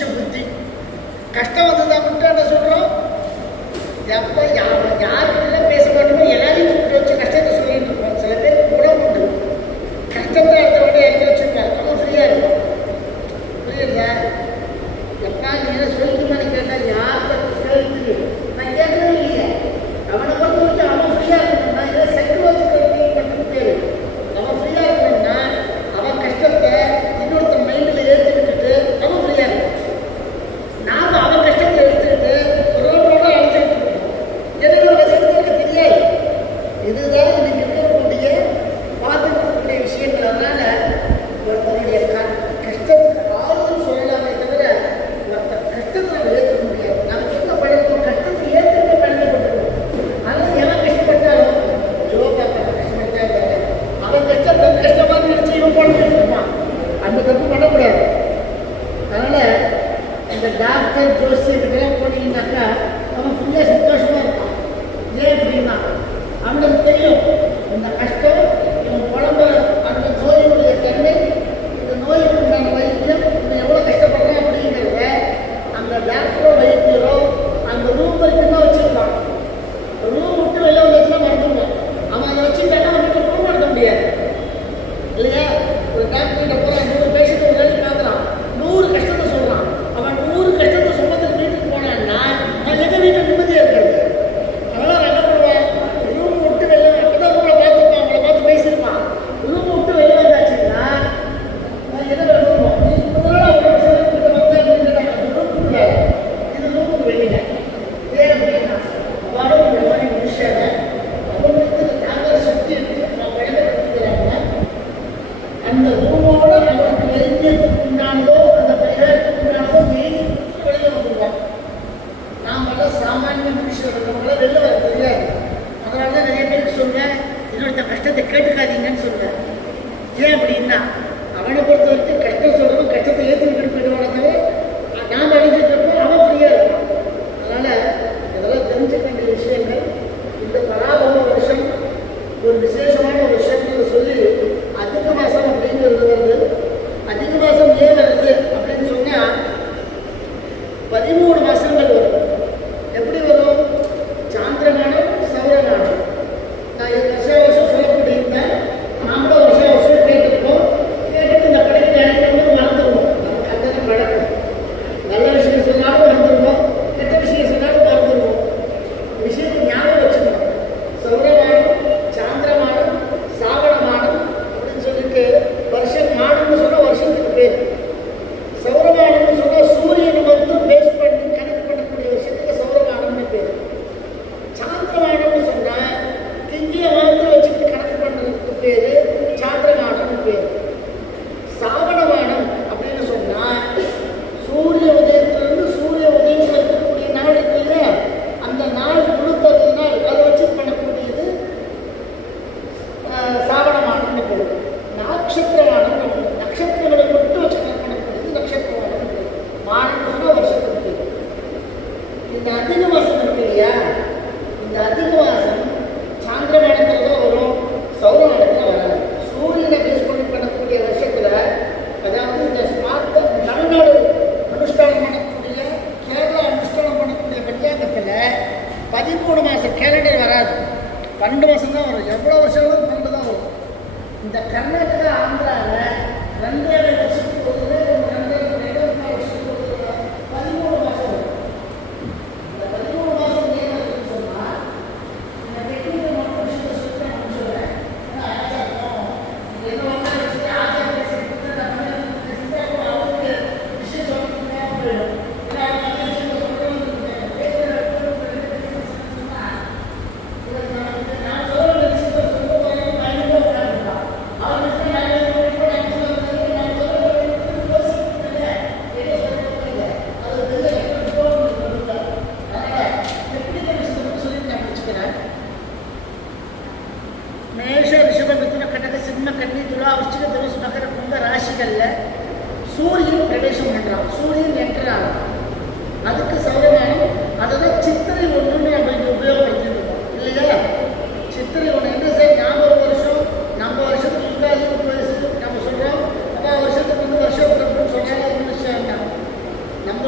மனுஷ புத்தி. கஷ்டம் வந்ததா மட்டும் என்ன சொல்கிறோம்? எப்போ யாருக்கிட்ட பேச மாட்டோமோ எல்லாரையும் கூப்பிட்டு வச்சு கஷ்டத்தை சொல்லிட்டு இருக்கோம். சில பேருக்கு குணம் உண்டு, கஷ்டத்தை அடுத்தவங்க இறக்கி வச்சுருக்காங்க, அவன் ஃப்ரீயாக இருக்கும். புரியுதா? எப்பா நீ என்ன சொல்லிட்டுமான்னு கேட்டால் யார்கிட்ட கேள்வி நான் கேட்கவே இல்லையே. அவனை பொறுத்த வரைக்கும் அவன் ஃப்ரீயாக இருக்கணும்னா இதை சைக்கலாஜிக்கல் பண்ணு பேர். அவன் ஃப்ரீயாக இருக்கணும்னா அவன் கஷ்டத்தை இன்னொருத்தன் மைண்டில் ஏற்றி விட்டுட்டு அவன் ஃப்ரீயாக இருக்கும். நாம் அவன் கஷ்டத்தை எடுத்துக்கிட்டு ரோட்டோட அழைச்சிட்டு இருக்கோம். எதுவும் எனக்கு தெரியாது. இதுதான் இன்னைக்கு இருக்கக்கூடிய பார்த்துக்கக்கூடிய விஷயங்கள். அதனால ஒருத்தனுடைய கஷ்டத்துக்கு ஆறுதல் சொல்லலாமே தவிர ஒருத்தர் கஷ்டத்தை ஏற்றுக்க முடியாது. நம்ம என்ன பழக்கம்? கஷ்டத்தை ஏற்றுக்க பழக்கப்பட்டிருக்கோம். அதனால எவன் கஷ்டப்பட்டாலும் யோகா கஷ்டப்பட்டாங்க அவன் கஷ்டத்தை கஷ்டமாக நினைச்சு இவன் குழந்தைட்டு இருப்பான். அந்த தப்பு பண்ணக்கூடாது. அதனால இந்த டாக்டர் ஜோசியர்களெல்லாம் போனீங்கன்னாக்கா அவன் ஃபுல்லாக சந்தோஷமாக இருப்பான். ஏன் அப்படின்னா அவனுக்கு தெரியும் இந்த கஷ்டம் இவன் குழம்பு அந்த நோயினுடைய தன்மை, இந்த நோய்க்கு உண்டான வைத்தியம் இவன் எவ்வளோ கஷ்டப்படுறான் அப்படிங்கிறத அந்த டாக்டரோ வைத்தியரோ அந்த ரூம் வரைக்கும் தான் வச்சுருப்பான். ரூம் விட்டு வெளில வந்துச்சுன்னா மறந்துடுவான். அவன் அதை வச்சுட்டானா அவனுக்கு ரூம் நடத்த முடியாது இல்லையா? ஒரு டாக்டர்கிட்ட போகிறான், 100 பேஷண்ட் ஒரு வேலை பார்க்குறான், 100 கஷ்டத்தை சொல்கிறான். அவன் 100 கஷ்டத்தை சொன்னதுக்கு வீட்டுக்கு போனான்னா அவன் எங்கள் வீட்டை நிம்மதியாக இருக்கிறது. அதனால் அவன் என்ன பண்ணுவான்? ரூம் விட்டு வெளில அப்பதான் ரூமில் பார்த்துருப்பான், அவங்கள பார்த்து பேசியிருப்பான். ரூம் விட்டு வெளில வந்தாச்சுன்னா நான் எதை வருவோம்? நீ முதல்ல அவங்க சொல்லிட்டு வந்தேன் அது ரூமுக்குள்ள, இது ரூமுக்கு வெளியில. ஏன் அப்படின்னா அவரும் இந்த மாதிரி மனுஷனை அவங்களுக்கு தாங்கிற சக்தி இருக்கு. நான் பயன்படுத்திக்கிறாங்க அந்த ரூமோட அவருக்கு நெருங்கியதுக்கு உண்டானதோ அந்த பரிகாரத்துக்கு உண்டானதோ வெளியே வந்துடுவான். நாமெல்லாம் சாமானிய மனுஷர்கள், நம்மளாம் வெளில வர தெரியாது. அதனால தான் நிறைய பேருக்கு சொன்னேன், இன்னொருத்த கஷ்டத்தை கேட்டுக்காதீங்கன்னு சொன்னேன். ஏன் அப்படின்னா அவனை பொறுத்த வரைக்கும் கஷ்டம் சொல்கிறவன் கஷ்டத்தை ஏற்றுக்கிட்டு போயிடுவானே, நாம் அழிஞ்சிட்டு இருப்போம், அவன் ஃப்ரீயாக இருப்பான். அதனால் இதெல்லாம் தெரிஞ்சுக்க வேண்டிய விஷயங்கள். இந்த பராபவ வருஷம் ஒரு விசேஷமான ஒரு விஷயத்தை சொல்லி அதிக மாதம் அப்படிங்கிறது வருது. அதிக மாதம் ஏன் வருது அப்படின்னு சொன்னால் 13 மாதங்கள் வரும். எப்படி வரும்? சாந்திரமானம், சௌரமானம். நான் வருஷம் சொல்லக்கூடியிருந்தேன். நாமளும் வருஷம் கேட்டுருக்கோம். கேட்டுட்டு இந்த கடைக்கு நினைக்கிறவங்க மறந்துடுவோம். நமக்கு அந்த பழக்கம். நல்ல விஷயம் சொன்னாலும் மறந்துடுவோம், கெட்ட விஷயம் சொன்னாலும் மறந்துடுவோம். விஷயத்தை ஞாபகம் வச்சுக்கணும். சௌரமானம், சாந்திரமானம், சாவணமானம் அப்படின்னு சொல்லிட்டு வருஷம் மானம்னு சொன்னால் வருஷத்துக்கு பேர். சௌரமானம்னு சொன்னால் சூரியனை வந்து பேஸ் பண்ணி கணக்கு பண்ணக்கூடிய விஷயத்துக்கு சௌரமானம்னு பேர். சாந்திரமானம்னு சொன்னால் திங்கிய மாதிரி வச்சுட்டு கணக்கு பண்ணுறதுக்கு பேர் சாந்திரமானம்னு பேர். சாவணமானம் அப்படின்னு சொன்னால் சூரிய உதயத்திலிருந்து சூரிய உதயம் இருக்கக்கூடிய நாள் இருக்கு இல்லையா, அந்த நாள் முழுத்தது நாள் அதை வச்சு பண்ணக்கூடியது சாவணமானம்னு பேர். நட்சத்திரமானம், நட்சத்திரங்களை மட்டும் வச்சு பண்ணக்கூடியது நட்சத்திரமானம் பேர். மானம்னு சொன்னால் வருஷத்துக்கு பேர். இந்த அதிக மாதம் இருக்கு இல்லையா, இந்த அதிக மாதம் சாந்திரமானத்தில் தான் வரும், சௌரமானத்தில் வராது. சூரியனை பேஸ் பண்ணி பண்ணக்கூடிய வருஷத்தில், அதாவது இந்த ஸ்மார்ட் தமிழ்நாடு அனுஷ்டானம் பண்ணக்கூடிய கேரளா அனுஷ்டானம் பண்ணக்கூடிய பஞ்சாங்கத்தில் 13 மாதம் கேலண்டர் வராது, 12 மாதம் தான் வரும். எவ்வளோ வருஷம் 12 தான் வரும். இந்த கர்நாடகா ஆந்திராவில் 2 வருஷத்துக்கு ஒரு 2 வருஷத்துக்கு ஒரு 13 மாதம் வரும். இந்த 13 மாதம் ஏன் வருதுன்னு சொன்னால் இந்த டெக்னிக்கல் மட்டும் விஷயத்தை சொல்லி நான் முடிச்சுடுறேன். என்ன ஒன்றா வச்சுட்டு ஆச்சாரம் பேசிட்டு அவருக்கு விஷயம் சொல்லிட்டு போயிடும். ஏன்னா அவங்க நல்ல விஷயத்தை சொல்றது நான் சொல்ற விஷயத்தை சொல்லுவாங்க பயன்படுத்தாங்க. அவருக்கு மேஷ ரிஷப மிதுன கடக சிம்ம கன்னி துலா விருச்சிக தனுசு மகர கும்ப ராசிகளில் சூரியன் பிரவேசம் பண்ணுறான், சூரியன் என்கிறான். அதுக்கு சௌரமானம். அதை தான் சித்திரை ஒன்றுன்னு நம்ம இங்கே உபயோகப்படுத்திருக்கோம் இல்லையா? சித்திரை ஒன்று என்ன சார்? ஞாபகம் வருஷம், நம்ம வருஷத்துக்கு யுகாதி வயசு நம்ம சொல்கிறோம். அப்போ வருஷத்துக்கு வந்து வருஷம் பிறப்புன்னு சொன்னாலும் ஒன்றும் விஷயம். நம்ம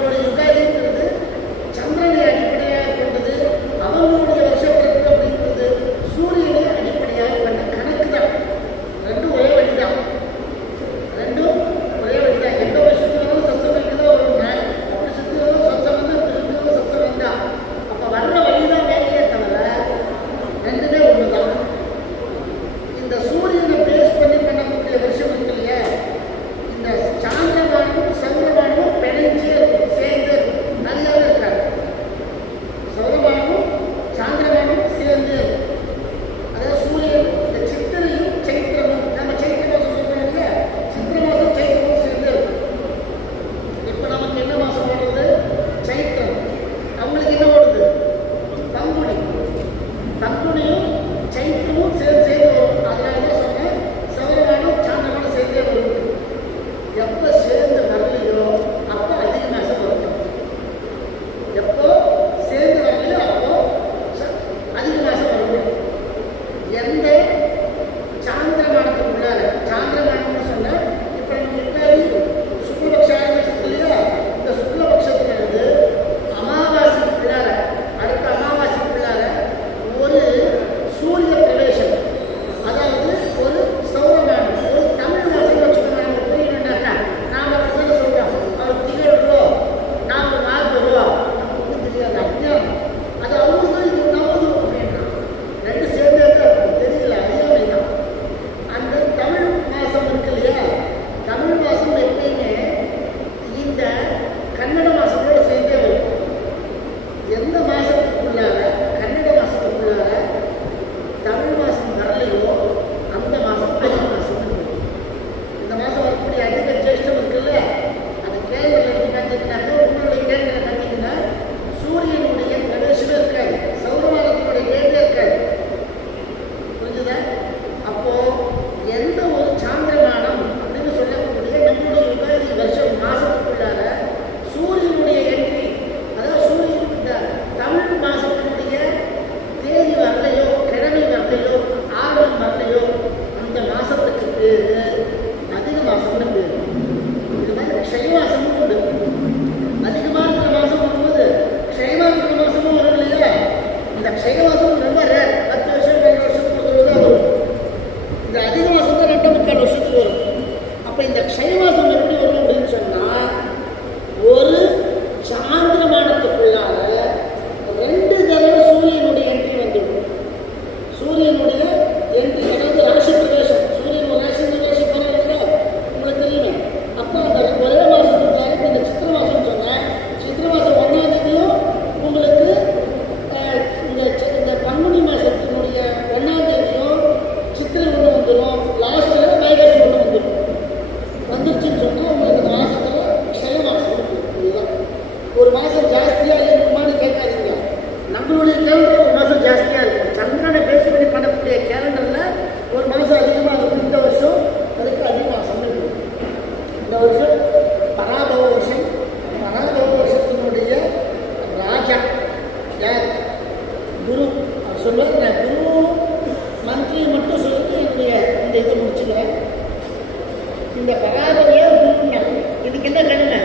இந்த பராபரியா குருன்னா இதுக்கு என்ன கிழமை?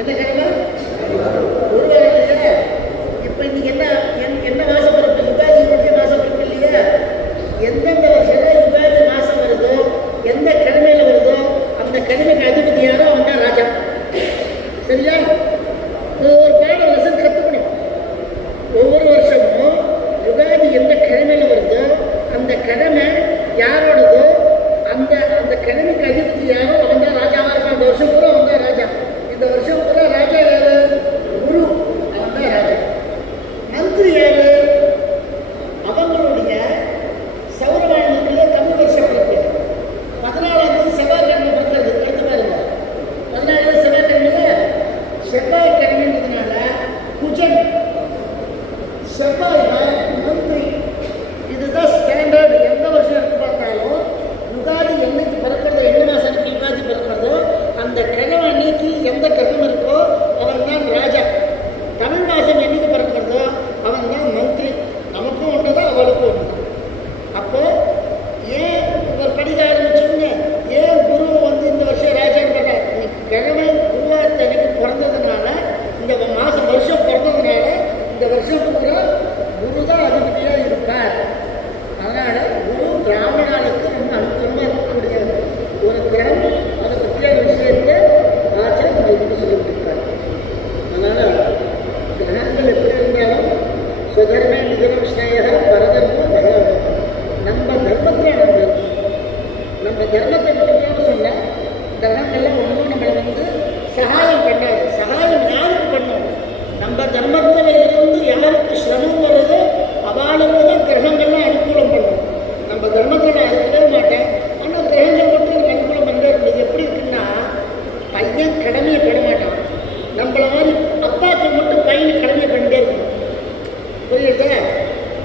எந்த கிழமை? ஒரு வாரம் இல்லையா? இப்போ இன்னைக்கு என்ன மாசம் பிறப்பு? யுகாதியுடைய மாசம் பிறப்பு இல்லையா? எந்தெந்த வருஷம் யுகாதி மாசம் வருதோ, எந்த கிழமையில வருதோ அந்த கிழமைக்கு அதிபதி யாரோ அவன் தான் ராஜா. சரியா? ஒரு பாடம் லெசன் கற்றுக்கணும். ஒவ்வொரு வருஷமும் யுகாதி எந்த கிழமையில வருதோ அந்த கிழமை யாரோடதோ அந்த கிழமைக்கு அதிபதி யாரோ அவன் தான் ராஜாவா இருக்கான். அந்த வருஷம் பூரா அவன் தான் ராஜா. இந்த வருஷம் பூரா ராஜா யாரு? குரு. அவன் தான் ராஜா. மந்திரி யாரு? அவங்களுடைய சௌரவானத்துல தமிழ் வருஷம் இருக்கு. 14ஆம் செவ்வாய்க்கிழமை பிறக்கிறது. எடுத்து பாருங்க. 14 செவ்வாய்க்கிழமையில செவ்வாய்க்கிழமைன்றதுனால குஜன் செவ்வாய் மந்திரி. இதுதான் ஸ்டாண்டர்டு. எந்த வருஷம் எடுத்து பார்த்தாலும் யுகாதி என்னைக்கு பிறக்கிறதோ, என்ன மாதம் அன்னைக்கு யுகாதி பிறக்கிறதோ அந்த கிழமை அன்னைக்கு எந்த கிரகம் இருக்கோ அவன் தான் ராஜா. தமிழ் மாதம் என்னைக்கு பிறக்கிறதோ அவன் தான் மந்திரி. நமக்கும் ஒன்று தான், அவளுக்கும் ஒன்று தான். அப்போ ஏன் ஒரு படிக்க ஆரம்பிச்சோங்க, ஏன் குரு இந்த வருஷம் ராஜான்னு பார்த்தா இன்னைக்கு கிழமை குருவாத்தனைக்கு பிறந்ததுனால, இந்த மாதம் வருஷம் பிறந்ததுனால இந்த வருஷம் பூரா குரு தான் அதிபதியாக இருப்பார். அதனால குரு பிராமணனுக்கு ரொம்ப அனுகூலமாக இருக்கக்கூடிய ஒரு கிரகம். அதை பற்றியான விஷயத்தை ஆச்சார் உங்களுக்கு சொல்லிட்டு இருக்கார். அதனால கிரகங்கள் எப்படி இருந்தாலும் சுதர்மே நிகழும் ஸ்நேக பரதர்மம் பகவான். நம்ம தர்மத்தில் நம்ம தர்மத்தை விட்டுட்டோம்னு சொன்னால் கிரகங்கள்லாம் ஒன்றும் நம்மளை சகாயம் பண்ணாது. சகாயம் யாருக்கு பண்ணும்? நம்ம தர்மத்தில் இருந்து யாருக்கு சிரமம் வருதோ அவளுக்கு தான் கிரகங்கள்லாம் அனுகூலம் பண்ணும். நம்ம தர்மத்தில் நான் இருக்கவே மாட்டேன், ஆனால் கிரகங்கள் மட்டும் எனக்கு அனுகூலம் பண்ண இருந்தது. எப்படி இருக்குன்னா, பையன் கடமையை பண்ண மாட்டான். நம்மள மாதிரி அப்பாக்கள் மட்டும் பையன் கடமையை பண்ணிட்டே இருக்கணும். புரியுது?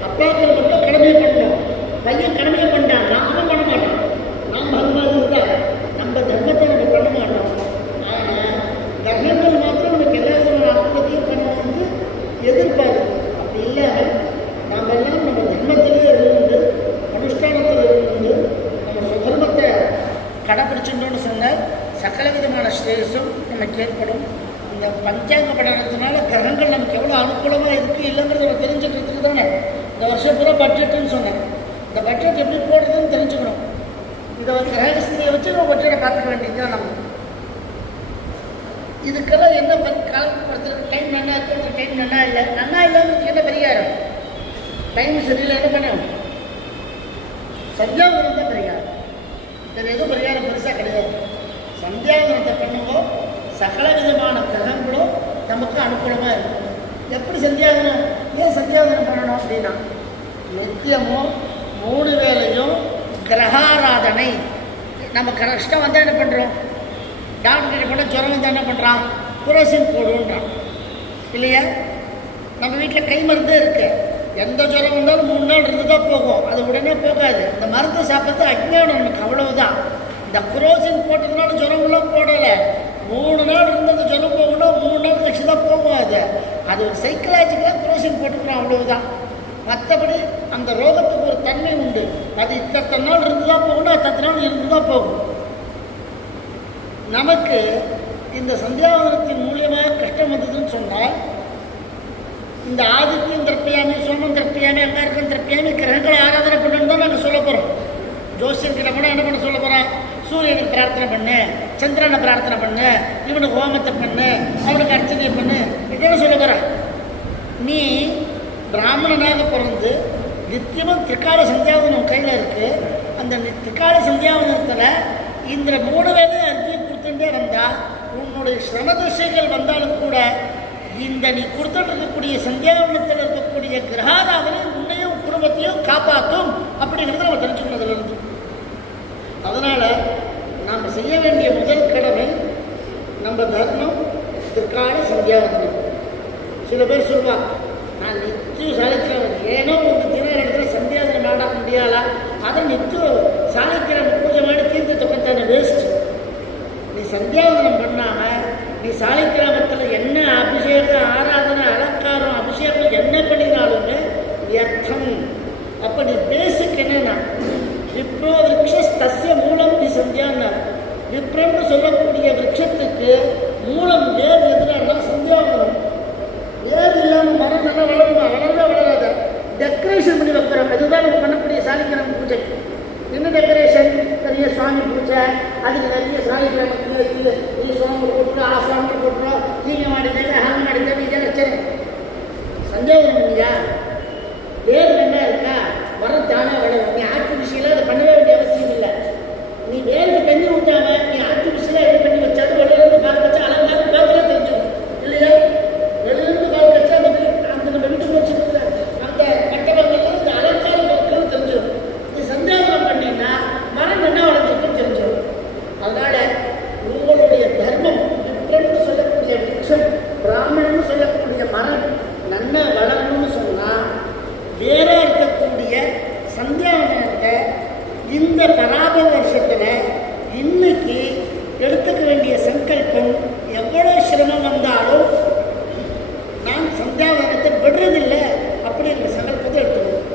அப்பாக்கள் மட்டும் கடமையை பண்ணணும். பையன் கடமையை பண்ணான், அவன் பண்ண மாட்டான். நாம் அது மாதிரி தான் நம்ம தர்மத்தை நம்ம பண்ண மாட்டோம். ஆனால் கிரகங்கள் மாத்திரம் நமக்கு எல்லா விதமான அனுகூலத்தையும் பண்ணணும்னு எதிர்பார்க்கும். அப்படி இல்லாமல் நாம் எல்லாம் நம்ம தர்மத்திலே இருந்து அனுஷ்டானத்தில் இருந்து நம்ம சுதர்மத்தை கடைப்பிடிச்சுட்டோன்னு சொன்னால் சகல விதமான ஸ்ரேயஸும் நமக்கு ஏற்படும். இந்த பஞ்சாங்க படத்தினால கிரகங்கள் நமக்கு எவ்வளோ அனுகூலமாக இருக்குது இல்லைங்கிறத நம்ம தெரிஞ்சுக்கிறதுக்கு தானே இந்த வருஷம் பூரா பட்ஜெட்டுன்னு சொன்னேன். இந்த பட்ஜெட் எப்படி போடுறதுன்னு தெரிஞ்சுக்கணும். இதை கிரகஸ்தியை வச்சு நம்ம பட்ஜெட்டை பார்த்துக்க வேண்டியதுதான். நம்ம இதுக்கெல்லாம் என்ன காலப்படுத்துறது? டைம் நல்லா இருக்கிறது, டைம் நல்லா இல்லை. நல்லா இல்லைங்கிறதுக்கு என்ன பரிகாரம்? டைம் சரியில்லை, என்ன பண்ணணும்? சந்தியாவதனம் தான் பரிகாரம். வேறு எதுவும் பரிகாரம் பெருசாக கிடையாது. சந்தியாவதனத்தை பண்ணும்போது சகல விதமான கிரகங்களும் நமக்கு அனுகூலமாக இருக்கும். எப்படி சந்தியாவதனம்? ஏன் சந்தியாவதனம் பண்ணணும் அப்படின்னா, நித்தியமும் 3 வேளையும் கிரகாராதனை. நம்ம கஷ்டம் வந்தால் என்ன பண்ணுறோம்? டாக்டர் கிட்ட போனால் ஜுரம் வந்தால் என்ன பண்ணுறான்? குரோசின் போடுன்றான் இல்லையா? நம்ம வீட்டில் கை மருந்தே இருக்குது. எந்த ஜுரம் வந்தாலும் 3 நாள் இருந்து தான் போகும். அது உடனே போகாது. இந்த மருந்து சாப்பிட்றது அஜ்ஞானம் நமக்கு, அவ்வளவுதான். இந்த குரோசின் போட்டதுனால ஜுரமெல்லாம் போடலை. 3 நாள் இருந்தது ஜுரம் போகணும், 3 நாள் கழிச்சு தான் போகும். அது ஒரு சைக்கலாஜிக்கலாக குரோசின் போட்டுக்கிறோம், அவ்வளவுதான். மற்றபடி அந்த ரோகத்துக்கு ஒரு தன்மை உண்டு. அது இத்தனை நாள் இருந்து தான் போகணும், அத்தனை நாள் இருந்து தான் போகும். நமக்கு இந்த சந்தியாவதனத்தின் மூலியமாக கஷ்டம் வந்ததுன்னு சொன்னால், இந்த ஆதித்யம் திரப்பியாமி, சோமம் திரப்பியாமி, அங்காரகம் திரப்பியாமி கிரகங்களை ஆராதனை பண்ணணும் தான் நாங்கள் சொல்ல போகிறோம். ஜோசியர்கிட்ட கூட என்ன பண்ண சொல்ல போகிறோம்? சூரியனுக்கு பிரார்த்தனை பண்ணு, சந்திரனை பிரார்த்தனை பண்ணு, இவனுக்கு ஹோமத்தை பண்ணு, அவனுக்கு அர்ச்சனை பண்ணு, இதெல்லாம் சொல்ல போகிறேன். நீ பிராமணனாக பிறந்து நித்தியமும் திரிகால சந்தியாவதனம் கையில் இருக்குது. அந்த திரிகால சந்தியாவதனத்தில் இந்த 3 வேளையும் அர்ஜுன் கொடுத்துட்டே வந்தால், உன்னுடைய சிரம திசைகள் வந்தாலும் கூட இந்த நீ கொடுத்துட்டு இருக்கக்கூடிய சந்தியாவதனத்தில் இருக்கக்கூடிய கிரகாராதனை உன்னையும் குடும்பத்தையும் காப்பாற்றும் அப்படிங்கிறத நம்ம தெரிஞ்சுக்கணும் அதிலிருந்து. அதனால் நாம் செய்ய வேண்டிய முதல் கடமை நம்ம தர்மம் திரிகால சந்தியாவதனம். சில பேர் சொல்லுவாங்க, நான் நித்தியம் சாலிக்கிறவன், ஏனோ ಒಂದು ದಿನ ನಡೆದ್ರೆ ಸಂಧ್ಯಾವದನ ಮಾಡಕ್ಕೆ முடியல, ಆದರೆ நித்தியம் சாலிக்கிறவன் பூஜை ಮಾಡಿ தீர்த்து தொக்கத்தானே வேஸ்ட். நீ சந்தியாவதனம் பண்ணாமல் நீ சாலிக்கிராமத்தில் என்ன அபிஷேகம், ஆராதனை, அலங்காரம், அபிஷேகம் என்ன பண்ணினாலுமே வியர்த்தம். அப்போ நீ பேசிக் என்னன்னா, தஸ்ய மூலம் தி சந்தியான்னார். விப்ரம்னு சொல்லக்கூடிய விருட்சத்துக்கு மூலம் வேர் எதுனா சந்தியாவனம். வேர் இல்லாமல் மரம் நல்லா வளருமா? வளரவே வளராத. டெக்கரேஷன் பண்ணி வைக்கிறோம். அதுதான் நம்ம பண்ணக்கூடிய சாலிகிராம பூஜை. என்ன டெக்கரேஷன்? நிறைய சுவாமி பூஜை, அதுக்கு நிறைய சாலிகிராமத்தில் இருக்குது. இது சுவாமி போட்டுரும், ஆ சுவாமி போட்டுரும், கீழே மாடி தேவை, ஹால் மாடி தேவை, இதே வச்சேன். சந்தேகம் இல்லையா? வேர் நல்லா இருக்கா? மரம் தானே வளரும். நீ ஆர்டிஃபிஷியலாக அதை பண்ணவே வேண்டிய அவசியம் இல்லை. நீ வேருக்கு தண்ணி ஊற்றாம நீ ஆர்டிஃபிஷியலாக இது பண்ணி வச்சாலும் வெளியிலேருந்து பார்க்க வச்சா அலங்காரம் பார்க்கவே தெரிஞ்சிடும் இல்லையா? வெளியிலேருந்து பார்க்க வச்சா அந்த நம்ம வீட்டுக்கு வச்சுருக்கிற அந்த கட்டடங்கள்லாம் இந்த அலங்காரம் பார்க்கறது தெரிஞ்சிடும். நீ சந்தேகம் பண்ணினா மரம் என்ன வளர்ந்துருக்குன்னு தெரிஞ்சிடும். அதனால உங்களுடைய தர்மம் விப்ரம்னு சொல்லக்கூடிய விருட்சம், பிராமணன்னு சொல்லக்கூடிய மரம் நன்னா வளரணும்னு சொன்னால் வேற இருக்கக்கூடிய சந்தியாவனத்தை இந்த பராப வருஷத்தில் இன்னைக்கு எடுத்துக்க வேண்டிய சங்கல்பம், எவ்வளோ சிரமம் வந்தாலும் நான் சந்தியாவனத்தை விடுறதில்லை அப்படிங்கிற சங்கல்பத்தை எடுத்துக்கணும்.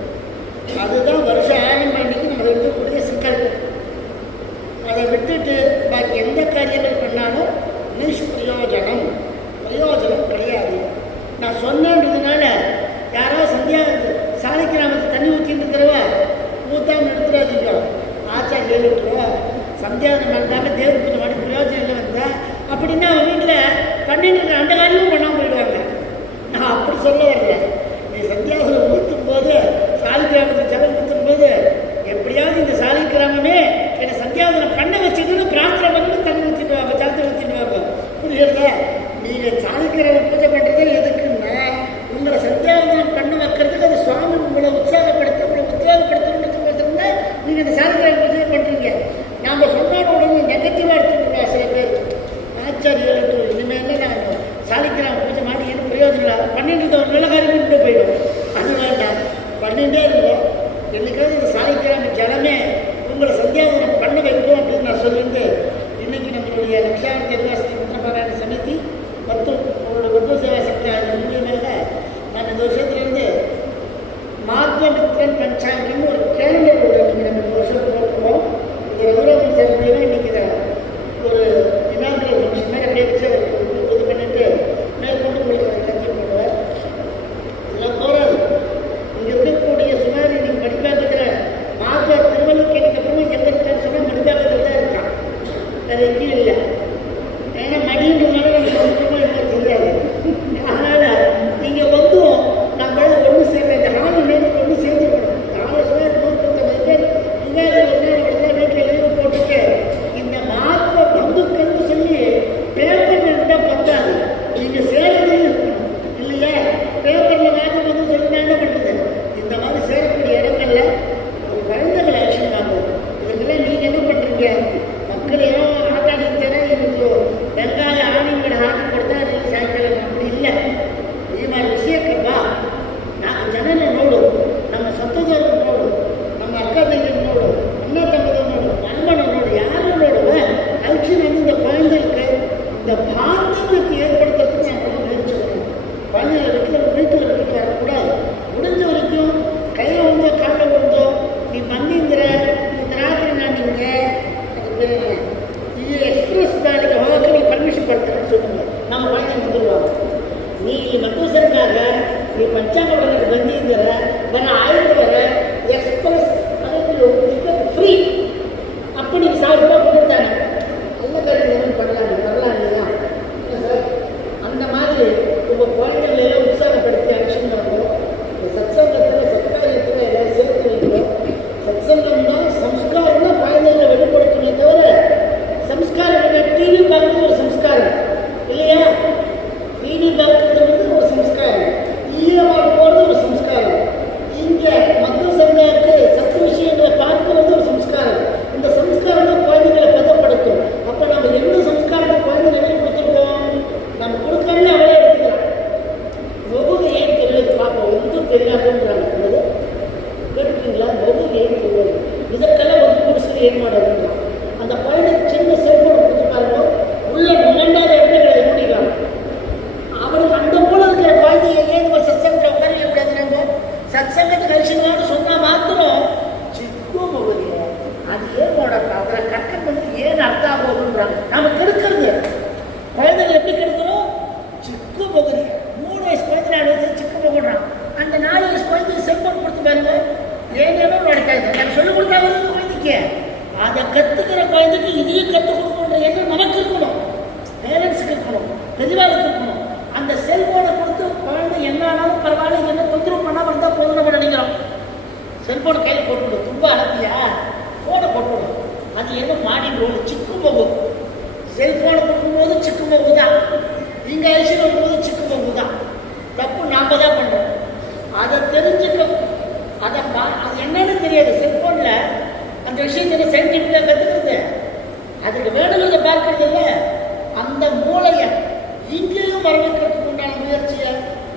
அதுதான் வருஷம் ஆரம்ப அன்னைக்கு நம்ம இருக்கக்கூடிய சங்கல்பம். அதை விட்டுட்டு பாக்கி எந்த காரியங்கள் பண்ணாலும் நிஷ்பிரயோஜனம், பிரயோஜனம் கிடையாது. நான் சொன்னதுனால யாரோ சாலிகிராமத்துக்கு தண்ணி ஊற்றிட்டு இருக்கிறவா ஊற்றாமல் எடுத்துடாதீங்க. ஆச்சார் கேட்டுருவா சந்தியாவனம் நடந்தாமல் தேவர் பூஜை மாதிரி பிரயோஜனம் இல்லை வந்தா அப்படின்னா அவன் வீட்டில் பண்ணிட்டு இருக்கிற அந்த காரியமும் பண்ணாமல் போயிடுவாங்க. நான் அப்படி சொல்ல வரல. நீ சந்தியாவனம் ஊற்றும் போது, சாலிகிராமத்துக்கு ஜலம் ஊற்றும் போது எப்படியாவது இந்த சாலிகிராமமே என்னை சந்தியாவனம் பண்ண வச்சுக்கணும்னு பிரார்த்தனை பண்ணி தண்ணி ஊற்றிட்டு வாங்க, ஜலத்தை ஊற்றிட்டு வாங்க. புரியுறதா? நீங்கள் சாலிகிராம பூஜை பண்ணுறது எதுக்குன்னா உங்களை சந்தியாவனம் பண்ண வைக்கிறதுக்கு அது சுவாமி உங்களை உற்சாகப்படுத்தணும்னு நீங்கள் இந்த சாலிகிராம பூஜையை பண்ணுறீங்க. நாம் சொன்னாட உடனே நெகட்டிவாக எடுத்துக்கிட்டோம் சில பேர். ஆச்சாரியர்கள் இனிமேல் நான் சாலிகிராம பூஜை மாதிரி எனக்கு பிரயோஜனம் இல்லை, பண்ணிட்டு ஒரு நல்ல காரியம் கொண்டு போயிடும். அது வேண்டாம், பண்ணிகிட்டே இருந்தோம். என்னைக்காவது இந்த சாலிகிராம ஜலமே உங்களை சந்தியாவனம் பண்ண வைக்கும் அப்படின்னு நான் சொல்லிட்டு இன்னைக்கு நம்மளுடைய லட்சாவதி திருவாசி மந்திரபாராயண சமிதி மற்றும் உங்களோட மருத்துவ சேவா சக்தி அதன் மூலியமாக நம்ம இந்த வருஷத்துலேருந்து மாத்வமித்ரன் பஞ்சாங்கம்னு ஒரு கேலண்டர் இன்னைக்கு நம்ம இந்த வருஷம் போட்டுருவோம். இந்த ரகுராமன் சார் மூலியமாக இன்னைக்கு இதை ஒரு இனாகுரல் ஃபங்க்ஷன் மாதிரி அப்படியே வச்சு இது பண்ணிட்டு மேற்கொண்டு உங்களுக்கு எல்லாத்தையும் பண்ணுவார். இதெல்லாம் போராது. இங்கே இருக்கக்கூடிய சுமார் இன்னைக்கு மடிப்பாக்கத்தில் மாத்வா திருவள்ளுக்கேணிக்கு அப்புறமா எங்கே இருக்கான்னு சொன்னால் மடிப்பாக்கத்தில் தான் இருக்கான், வேறு எங்கேயும் இல்லை. ஏன்னா மடின்றதுனால நமக்கு வந்துட்டோமோ என்ன தெரியாது. அதனால் நீங்கள் வந்தும் நம்மளால ஒன்று சேர்க்க இந்த 4 நேரத்தில் ஒன்று சேர்ந்துக்கணும். 4 சுமார் 150 பேர் இங்கே வீட்டில் லீவு போட்டுட்டு இந்த மாத்வ பந்துக்கள்னு சொல்லி பேப்பரில் இருந்தால் பத்தாது, நீங்கள் சேரதுன்னு இருக்கணும் இல்லையா? பேப்பரில் வாங்க வந்து சொல்லி என்ன பண்ணுறது? இந்த மாதிரி சேரக்கூடிய இடங்கள்ல ஒரு குழந்தைகளை ஆக்ஷன் வாங்கும். இதுக்கெல்லாம் நீங்கள் என்ன பண்ணுறீங்க? மக்களையோ ஆட்டாடி தர இவங்களுக்கு வெங்காய ஆணிங்களை ஆட்டி கொடுத்தா அது சாயங்காலம் அப்படி இல்லை. இது மாதிரி விஷயக்கப்பா நாங்கள் ஜனனை நோடும், நம்ம சொத்ததோடு நோடும், நம்ம அக்கா தங்கி நோடும், அண்ணா தம்பதி நோடும், அண்ணனை நோடு, யாரும் நோடுவேன். ஆக்ஷன் வந்து இந்த குழந்தைகளுக்கு இந்த பாத்தியத்தை ஏற்படுத்துறதுக்கு நான் கூட முயற்சி பண்ணணும். குழந்தைகள் வீட்டில் வீட்டுக்கு வரக்கூடாது. முடிஞ்ச வரைக்கும் கையில் விழுந்தோ காலில் விழுந்தோ நீ பண்ணிங்கிற இந்த ராத்திரி நான் நீங்கள் இது எக்ஸ்பிரஸ் பேனுக்கு ஹோக்கு நீ பர்மிஷன் படுத்துறேன்னு சொல்லுங்க. நம்ம குழந்தைங்க வந்துடுவாங்க. நீ மத்தூசருக்காக நீ பஞ்சாங்கத்துக்கு வந்திங்கிற வர ஆயிரத்து வர எக்ஸ்பிரஸ் ஃப்ரீ அப்போ நீங்கள் 1,000 ரூபாய் கொடுத்தாங்க. நல்ல காரியம் பண்ணலாம் இல்லையா சார்? அந்த மாதிரி உங்கள் குழந்தைகளெல்லாம் உற்சாகப்படுத்தி ஆக்ஷன் பண்ணுவோம். இந்த சத்சங்கத்தில் சத்காரியத்தில் எல்லாம் சேர்த்து வைக்கிறோம். சத்சங்கம்னா சம்ஸ்காரம்னா குழந்தைகளை வெளிப்படுத்தணுமே தவிர சம்ஸ்காரம் டிவி பார்க்குறது ஒரு சம்ஸ்காரம் இல்லையா? டிவி பார்க்குறது வந்து ஒரு சம்ஸ்காரம், ஈரமாக போகிறது ஒரு சம்ஸ்காரம். இங்கே மத்திய சங்காருக்கு சத்து விஷயங்களை பார்க்கறது ஒரு சம்ஸ்காரம். இந்த சம்ஸ்காரம் குழந்தைகளை பதப்படுத்தும். அப்போ நம்ம எந்த சம்ஸ்காரத்தை குழந்தைகளை கொடுத்துருக்கோம்? நம்ம கொடுக்காமே அவளே எடுத்துக்கலாம். ஒவ்வொரு ஏன் தெரியாது பார்ப்போம், ஒன்றும் தெரியாதுன்றாங்க. கேட்டுருக்கீங்களா? ஒவ்வொரு ஏன் தெரியாது. இதற்கெல்லாம் ஒரு புதுசு ஏன் மாடலாம். அந்த குழந்தைக்கு சின்ன செல்போன் கொடுத்து பாருங்க, உள்ள நுழைண்டாத இடத்துல மூடிக்கலாம். அவனுக்கு அந்த போல இருக்கிற குழந்தைய ஏன் ஒரு சத்சங்கத்தை உட்கார கூடாது? நம்ம சத்சங்கத்தை கழிச்சுங்களான்னு சொன்னால் மாத்திரம் சிக்கும் போகுது. அது ஏன் போட ஏன்னு அர்த்தம் ஆகுன்றாங்க. நாம கெடுக்கிறது குழந்தைகள் எப்படி கெடுக்கிறோம்? சிக்கு பகுதி 3 வயசு குழந்தை 4 வயசு சிக்கு போகுறான். அந்த 4 வயசு குழந்தை செல்போன் கொடுத்து பாருங்க, ஏனேனோ நடக்காது. எனக்கு சொல்லிக் கொடுத்தா வருது குழந்தைக்கு. அதை கற்றுக்கிற குழந்தைக்கு இதையும் கற்றுக் கொடுக்கணுன்ற எண்ணம் நமக்கு இருக்கணும், பேரண்ட்ஸுக்கு இருக்கணும், பெரியவாளுக்கு இருக்கணும். அந்த செல்போனை கொடுத்து குழந்தை என்ன ஆனாலும் பரவாயில்ல, என்ன தொந்தரவு பண்ணாமல் இருந்தால் போதும் நம்ம நினைக்கிறோம். செல்போனை கையில் போட்டுவிடும், ரொம்ப அழத்தியா ஃபோனை போட்டுவிடும். அது என்ன மாடின் ரோடு சிக்கு போகும். செல்போனை கொடுக்கும்போது சிக்கு போகுது தான், நீங்கள் ஐசி வரும்போது சிக்கு போகுது தான். தப்பு நாம் தான் பண்ணுறோம். அதை தெரிஞ்சுக்க, அது என்னன்னு தெரியாது. செல்போனில் அந்த விஷயத்தை சயின்டிஃபிக்காக கற்றுக்கிறது, அதுக்கு வேணுங்கிறத பார்க்கறது இல்லை. அந்த மூளையை இங்கேயும் வரவேற்கிறதுக்கு உண்டான முயற்சியை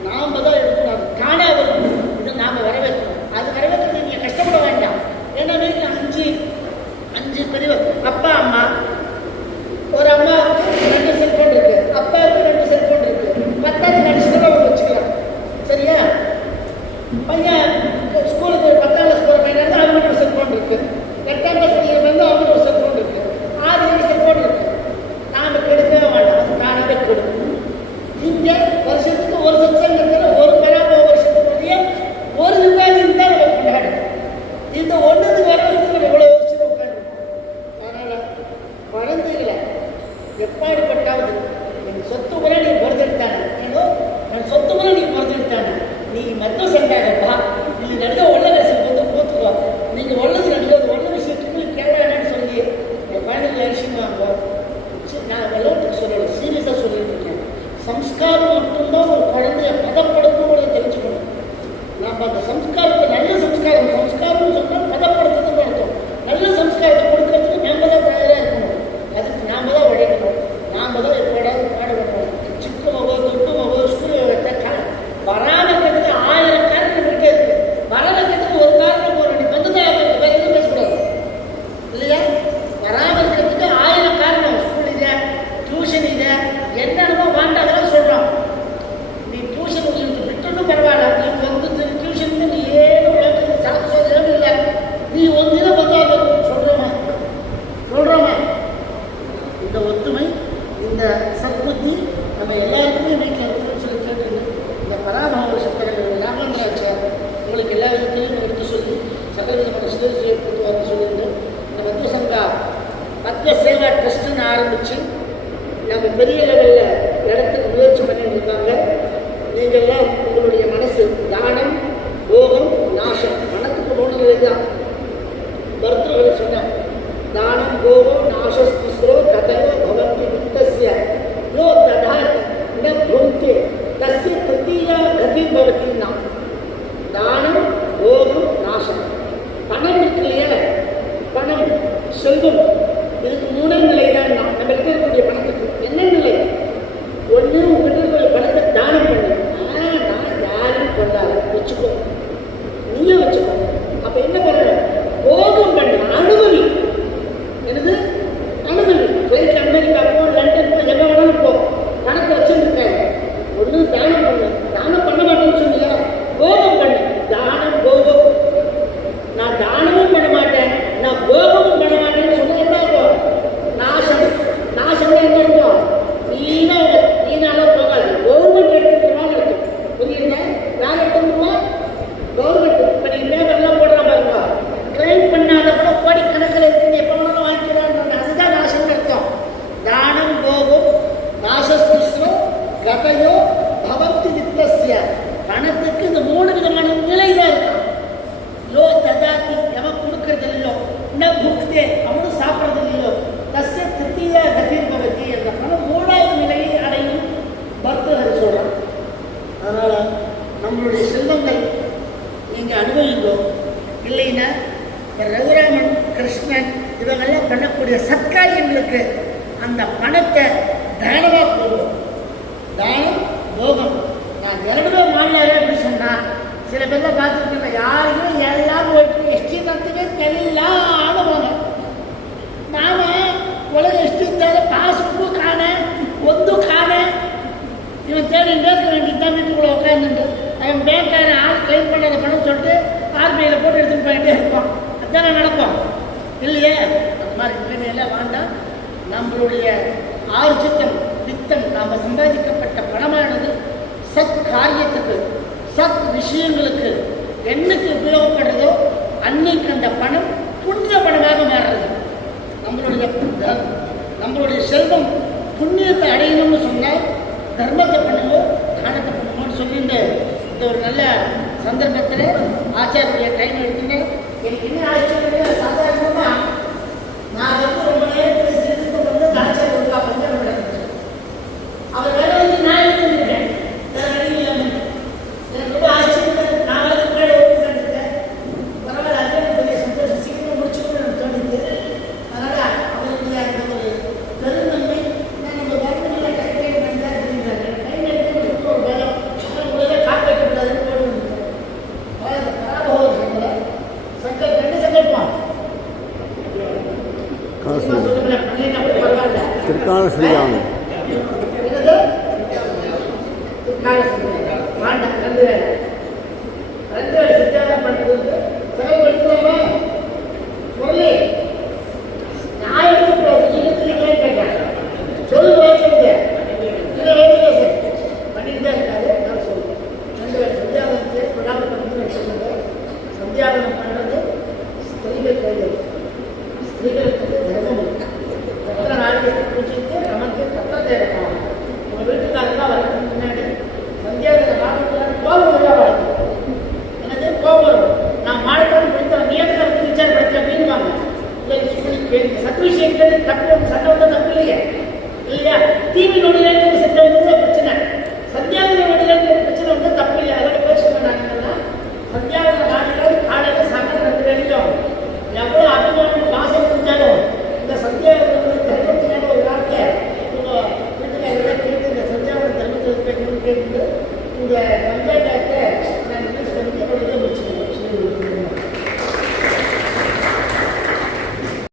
நாம் தான் எடுக்கணும். அது தானாக வரும், இது நாம் வரவேற்கணும். அது வரவேற்கிறது நீங்கள் கஷ்டப்பட வேண்டாம். ஏன்னா வீட்டில் அஞ்சு பெரியவர், அப்பா அம்மா, ஒரு அம்மாவுக்கு 2 செல்ஃபோன் இருக்கு, அப்பாவுக்கு 2 செல்ஃபோன் இருக்கு. 10வது கடிச்சிட்டு அவங்க வச்சுக்கலாம். சரியா? பையன் ஸ்கூலுக்கு 10ஆம் கிளாஸ் போகிற பையன் இருந்தால் அவங்களுக்கு ஒரு செல்ஃபோன் இருக்கு. 8ஆம் கிளாஸ் படிக்கிற பையன் அவங்களுக்கு ஒரு செல்ஃபோன் இருக்கு. 6 செல்ஃபோன் இருக்கு. நாம் கெடுக்கவே வேண்டாம், அது தானாகவே கெடுக்கும். இங்கே வருஷத்துக்கு ஒரு சச்சங்கிறதுல ஒரு பராம வருஷத்துக்குரிய ஒரு விவாதம் தான் நம்ம கொண்டாடும். இந்த ஒன்றுக்கு வரவழைத்து நம்ம இவ்வளோ யோசிச்சு உட்காந்துருக்கோம். அதனால் குழந்தைகளை எப்பாடுபட்டாவது என் சொத்து முறை நீ பொறுத்தெடுத்தானே, ஏதோ நான் சொத்து முறை நீ பொறுத்தெடுத்தானே, நீ மத்த சண்டாகப்பா, நீ நடுக ஒள்ளகரசில் வந்து போத்துக்கோ, நீங்கள் ஒள்ளது நடுவது ஒள்ள விஷயத்துக்கு கேட்கறானு சொல்லி என் குழந்தைகளை ஐசியம் வாங்குவோம். நான் விளையாட்டுக்கு சொல்லலை, சீரியஸாக சொல்லிட்டு இருக்கேன். சம்ஸ்காரம் மட்டும்தான் ஒரு குழந்தைய பதப்படுத்தும் தெரிஞ்சுக்கணும். நம்ம அந்த சம்ஸ்காரத்தை, நல்ல சம்ஸ்காரம்னு சொன்னால் பதப்படுத்துறதுன்னு அர்த்தம். நல்ல சம்ஸ்காரத்தை கொடுக்கறதுக்கு நம்ம தான் தயாராக இருக்கணும். அதுக்கு நாம் தான் உழைக்கணும். நாம் தான் எப்போடாது பாடுபடணும். சிக்கு மகோ, தொட்டு மகோ, ஸ்கூல் பராமரிக்கிறதுக்கு 1000 காரணம் கிட்டே இருக்கு. பராமரிக்கிறதுக்கு ஒரு காரணம் போகிற, நீ வந்து தான் வேறு எதுவும் பேசக்கூடாது இல்லையா? பராமரிக்கிறதுக்கு 1000 காரணம். ஸ்கூல் இதை, டியூஷன் இதை, என்னென்னமோ வாண்டாதான் சொல்கிறோம். நீ டியூஷன் விட்டுன்னு பரவாயில்ல, நீ வந்து டியூஷன் நீ ஏதோ சாப்பிட்றது இல்லை, நீ ஒன்று பத்தாது சொல்கிறோமே. இந்த ஒத்துமை, இந்த சத்புத்தி நம்ம எல்லாருக்குமே வீட்டில் இருக்குன்னு சொல்லி கேட்டு இந்த பராமர சக்கரங்கள் ராமந்திராச்சார் உங்களுக்கு எல்லா விதத்திலையும் எடுத்து சொல்லி சகல விதமான சிதறியை கொண்டு வர சொல்லிட்டு இந்த மத்திய சங்கா மத்திய சேவா ட்ரஸ்ட்டுன்னு ஆரம்பித்து நம்ம பெரிய லெவலில் இடத்துக்கு முயற்சி பண்ணிட்டு இருக்காங்க. நீங்கள்லாம் உங்களுடைய மனசு தானம், போகம், நாசம், மனத்துக்கு 3 நிலை தான். மருத்துவர்கள் சொன்னாங்க, தானம், போகம், நாசஸ்திஸ்ரோ கதையோ பவந்தி வித்தஸ்ய யோ ததாதி ந புங்கே தஸ்ய திருத்தீயா கதி பவதின்னா. தானம், போகம், நாசம். பணம் இருக்கு இல்லையா, பணம், செல்வம், இதுக்கு 3 நிலை தான். நம்ம கிட்ட இருக்கக்கூடிய பணத்துக்கு என்ன நிலை? ஒன்று, உங்ககிட்ட இருக்கிற பணத்தை தானம் பண்ணு. நான் யாரும் கொண்டாட வச்சுக்கோ, நீயே வச்சுக்கோ. அப்போ என்ன பண்ணணும்? போகம் பண்ணு, அனுமதி. என்னது அனுமதி? ஃப்ளைட் அமெரிக்கா போ, லண்டன் போ, எங்கே வேணாலும் போ, பணத்தை வச்சுருக்கேன். ஒன்று தானம் பண்ணு. தானம் பண்ண மாட்டேன்னு சொன்னியா, போகம் பண்ணு. தானம், போகம். நான் தானமும் பண்ண மாட்டேன், நான் போகமும் பண்ண மாட்டேன்னு சொன்னால் என்ன ஆகும்? நாசம். நாசம் என்ன இருக்கும்? நீனாலும் போகாது. கவர்மெண்ட் எடுத்துக்கிறவாங்க இருக்கும். புரியுதுங்க? யார் எடுத்துக்கணுமா? கவர்மெண்ட். இப்போ நீங்கள் பேப்பர்லாம் போடுறான் பாருங்க, கிளைம் பண்ணாத கூட கோடிக்கணக்கில் இருக்குன்னு எப்போ வேணாலும் வாங்கிக்கிறாங்க. அதுதான் நாசம்னு அர்த்தம். தானம், போகம், நாசஸ்திஸ்ரோ கதையோ பவந்தி வித்தஸ்ய. பணத்துக்கு இந்த 3 விதமான நிலை தான் இருக்கும். லோ ததாதி, எவன் கொடுக்கறது இல்லையோ, ந புக்தே, அவனும் சாப்பிட்றது இல்லையோ, தஸ்ய திருத்தீயா கதிர் பவதி, என்ற பணம் 3வது நிலையை அடையும் பர்தகர் சொல்கிறான். அதனால் நம்மளுடைய செல்வங்கள் நீங்கள் அனுபவிங்கோ. இல்லைன்னா ரகுராமன், கிருஷ்ணன் இவங்கெல்லாம் பண்ணக்கூடிய சத்காரியங்களுக்கு அந்த பணத்தை தானமாக கொடுக்கும். தானம், போகம். நான் 2 மாநிலம் அப்படின்னு சொன்னால் சில பேர்லாம் பார்த்துருக்கேன், யாருக்கும் எல்லாம் போயிட்டு எஸ்டி தத்துவே தெரியலான்னு போங்க. நாம் உலக எஸ்டி தேவை, பாஸ்புக்கும் காண, ஒன்றும் காண. இவன் தேடிட்டே இருக்க வேண்டியது தான். வீட்டுக்குள்ளே உட்காந்துட்டு அவன் பேங்க்கான ஆள் கிளைம் பண்ணாத பணம் சொல்லிட்டு ஆர்பிஐயில் போட்டு எடுத்துகிட்டு போயிட்டே இருப்பான். அதுதானே நடக்கும் இல்லையே? மாதிரி நிலைமையெல்லாம் வேண்டாம். நம்மளுடைய ஆர்ஜித்தம் பித்தம் நாம் சம்பாதிக்கப்பட்ட பணமானது சத் காரியத்துக்கு சத் விஷயங்களுக்கு என்னைக்கு உபயோகப்படுறதோ அன்னைக்கு அந்த பணம் புண்ணிய பணமாக மாறுறது. நம்மளுடைய செல்வம் புண்ணியத்தை அடையணும்னு சொன்னால் தர்மத்தை பண்ணுவோம், தானத்தை பண்ணுவோம்னு சொல்லிட்டு இந்த ஒரு நல்ல சந்தர்ப்பத்தில் ஆச்சாரிய டைம் எடுத்துன்னு எனக்கு என்ன ஆச்சரியம் சாதாரணமாக நான் ரொம்ப நேரம் பேசுறதுக்கு வந்து ஆச்சாரிய ஒழுங்கா பஞ்சம் நடந்துச்சு. அவர் வேலை வந்து நான் எடுத்துருக்கேன், வேறு வழி இல்லாமல் எனக்கு ரொம்ப ஆச்சரியம். நான் வேலை முன்னாடி ஓட்டுறேன், பரவாயில்ல, அது பெரிய சந்தோஷம், சீக்கிரம் முடிச்சுக்கணும்னு எனக்கு தோணுது. அதனால் அவருக்கு அந்த ஒரு பெருந்தன்மை நான் நம்ம கவர்மெண்ட்டில் டைம் பண்ணேன் அப்படின்றாங்க. டைம் எடுத்து ஒரு வேலை உலக காக்க வைக்கக்கூடாதுன்னு போடுவோம். அதாவது பராபவ சங்கர் ரெண்டு சங்கல்பம் திருக்கால ஸ்ரீராமன் சந்தியாவனம் பண்ணுறது ஸ்திரீகள் கைகள், ஸ்திரீகளுக்கு தர்மம் எத்தனை நாளைக்கு பூஜித்து நமக்கு தத்தத்தை இருக்காங்க. உங்கள் வீட்டுக்காரங்களாம் வரதுக்கு முன்னாடி சந்தியாவனம் வாங்கிட்டு கோபம் வருவாங்க. எனக்கு கோபம் வரும், நான் மாடுக்காரன் பிடித்தவன் நியமனம் விசாரம் படித்த அப்படின்வாங்க. சத்து விஷயங்கள் தப்பு சட்டம் வந்து தப்பு இல்லையா இல்லையா? தீவி நொடிகள் சட்டம் வந்து பிரச்சனை, சந்தியாவன நொடிகள் பிரச்சனை வந்து தப்பு இல்லையா? அதோட பேசுவேன். நாங்கள் சந்தியாவன நாடுகள் காலையில் சமம் 2 வேலையும் எவ்வளோ அபிமானம்